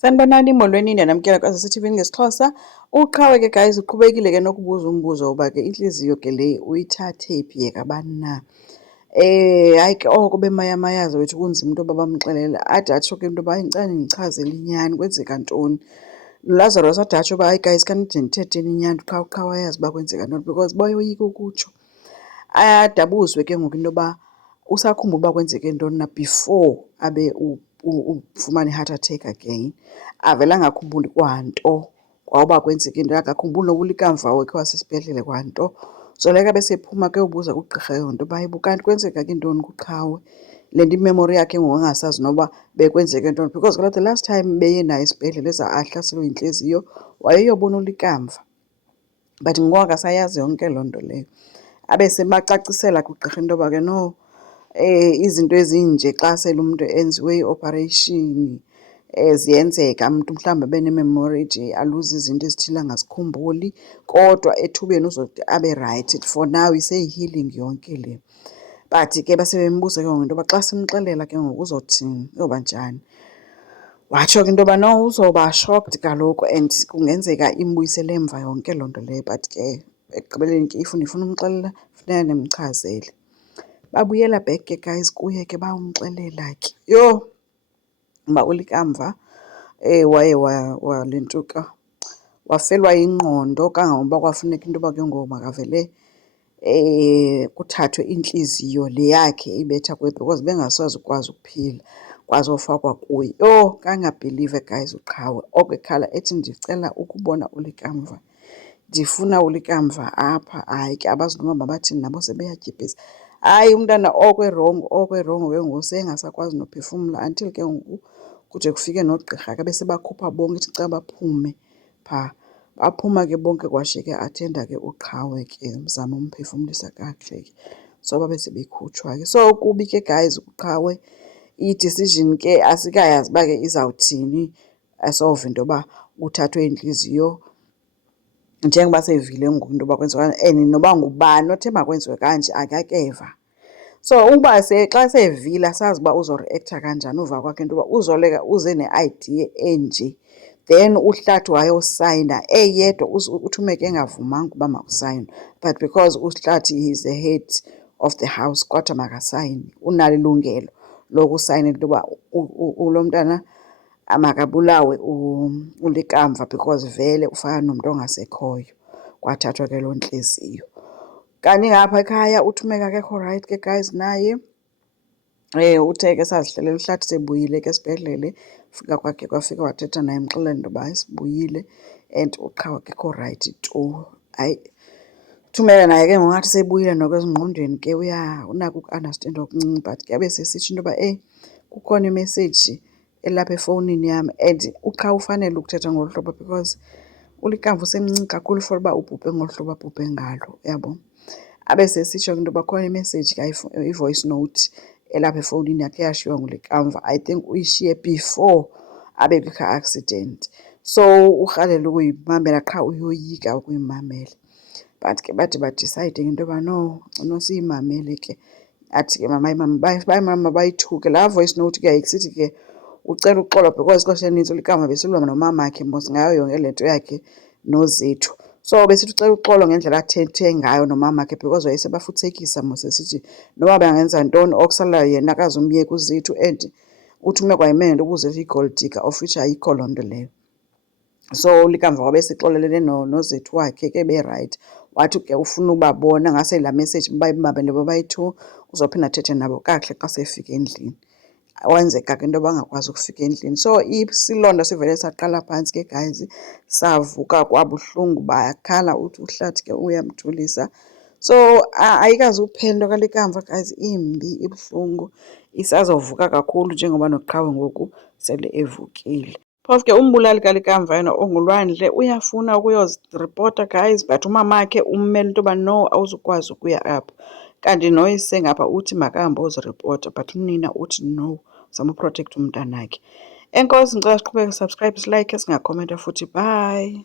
Sanibonani, molweni namkela kwaZCTV ngesiXhosa. Uqhawe ke guys uqhubekile ke nokubuza umbuzo uba ke inhliziyo ke le uyithathe phi kabani na. Hayi ke oko bemayamayazi wethu kunzima into yoba bamxelele ade atsho ke into yoba ayicane ndichazele inyani kwenzeka ntoni. Lazarus ade atsho uba hayi guys khanide ndithetheni inyani uqhawe ayazi uba kwenzeka ntoni because boyoyika ukutsho. Ade abuzwe ke ngoku into yoba usakhumbula uba kwenzeke ntoni na before abe ufumane i-heart attack again. Avele angakhumbuli kwanto kwawuba kwenzeke into, akakhumbuli noba ulikamva wakhe wasesibhedlele kwanto. Zoleka besephuma kuyobuza kugqirha yonto uba hayibo kanti kwenzeka ke ntoni kuqhawe. Le nto imemori yakhe ngoku angasazi noba bekwenzeke ntoni because kaloku the last time beye naye esibhedlele ahlaselwe yintliziyo wayeyobona ulikamva. But ngoku akasayazi yonke loo nto leyo. Abe sebacacisela kugqirha into yoba ke no, izinto ezinje xa sele umntu enziwe ioperation ziyenzeka umntu mhlawumbi abe nememori nje aluze izinto ezithile angazikhumbuli, kodwa ethubeni uzothi abe rayithi. For now iseyi-healing yonke le. But ke basebembuza ke ngoku into yoba xa simxelela ke ngoku uzothini, uyoba njani. Watsho ke into yoba no, uzoba shocked kaloku and kungenzeka imbuyisele emva yonke loo nto leyo. But ke ekugqibeleni ke if nifuna umxelela funeka nimchazele. Babuyela back ke guys kuye ke bawumxelela ke. Yho! Uba ulikamva waye walentuka wafelwa yingqondo kangangokuba kwafuneka into yoba ke ngoku makavele kuthathwe intliziyo le yakhe ibetha kuye because bengasoze ukwazi ukuphila kwazofakwa kuye. Yho! Kangabhilive guys uqhawe oko ekhala ethi ndicela ukubona ulikamva, ndifuna ulikamva apha. Hayi ke abazi noba mabathini nabo sebeyadyibhisa. Hayi umntana okwerongo ke ngoku sengasakwazi nophefumla until ke ngoku kude kufike nogqirha ke besebakhupha bonke ethi caba baphume phaa. Baphuma ke bonke kwashiyeka eathenda ke uqhawe ke mzama umphefumlisa kakuhle ke. So babe sebekhutshwa ke. So kubi ke guys uqhawe i-decision ke asikayazi uba ke izawuthini asolve into yoba uthathwe intliziyo njengoba seyivile ngoku into yoba kwenziwa and noba ngubani othe makwenziwe kanje akakeva. So uba xa sevile asazi uba uzoreaktha kanjani uva kwakhe into yoba uzoleka uze ne-idea enje then uhlathi wayosayina eyedwa uthumeke engavumanga uba makusayinwe. But because uhlathi he is the head of the house kodwa makasayine, unalo ilungelo lokusayina into yoba lo mntana makabulawe ulikamva because vele ufana nomntu ongasekhoyo kwathathwa ke loo ntliziyo. Kanti ngapha ekhaya uthumeka akekho rayithi ke guys naye. Uthe ke sazihlelela uhlathi sebuyile ke esibhedlele, fika kwakhe kwafika wathetha naye emxelela into yoba hayi sibuyile and uqhawe akekho rayithi tu. Hayi uthumeka naye ke ngoku ngathi sebuyile nokwezingqondweni ke unako ukuandastenda okuncinci but ke abe sesitsho into yoba kukhona imeseji elapha efowunini yam and uqhawe ufanele ukuthetha ngolu hlobo because ulikamva usemncinci kakhulu for uba ubhubhe ngolu hlobo abhubhe ngalo, uyabo. Abe sesitsho into yoba khona imeseji i-voice note elapha efowunini yakhe eyashiywa ngulikamva. I think uyishiye before abe kwikha accident. So urhalela ukuyimamela qha uyoyika ukuyimamela. But ke bade badisayide into yoba no, ngcono siyimamele ke. Athi ke mabayithuke. Laa voice note ke yayisithi ke ucela uxolo because ixesha elinintsi ulikamva besilwa nomamakhe mos ngayo yonke le nto yakhe nozethu. So besithi ucela uxolo ngendlela athethe ngayo nomamakhe because wayesebafuthekisa mos esithi noba bangenza ntoni okusalayo yena akazumyeka uzethu and uthi umekwa yimele into ubuzethu yi-gold digger of which ayikho loo nto leyo. So ulikamva wabe sexolelene nozethu wakhe ke berayithi. Wathi ke ufuna ubabona ngase laa meseji bayimamele babayi-two uzophinda athethe nabo kakuhle xa sefika endlini. Wenzeka ke into yoba angakwazi ukufika endlini. So isilonda sivele saqala phantsi ke guys, savuka kwabuhlungu bakhala uthi uhlathi ke uyamthulisa. So ayikazuphela into kalikamva guys, imbi ibuhlungu. Isazovuka kakhulu njengoba noqhawe ngoku sele evukile. Phofu ke umbulali kalikamva yena ongulwandle uyafuna ukuyoziripota guys but umamakhe ummele into yoba no awuzukwazi ukuya apho. Kanti noyise ngapha uthi makahambe ayoziripota but unina uthi no, zama uprotektha umntanakhe. Enkosi, ngicela siqhubeke subscribe, silike, singakhomenta futhi. Bye.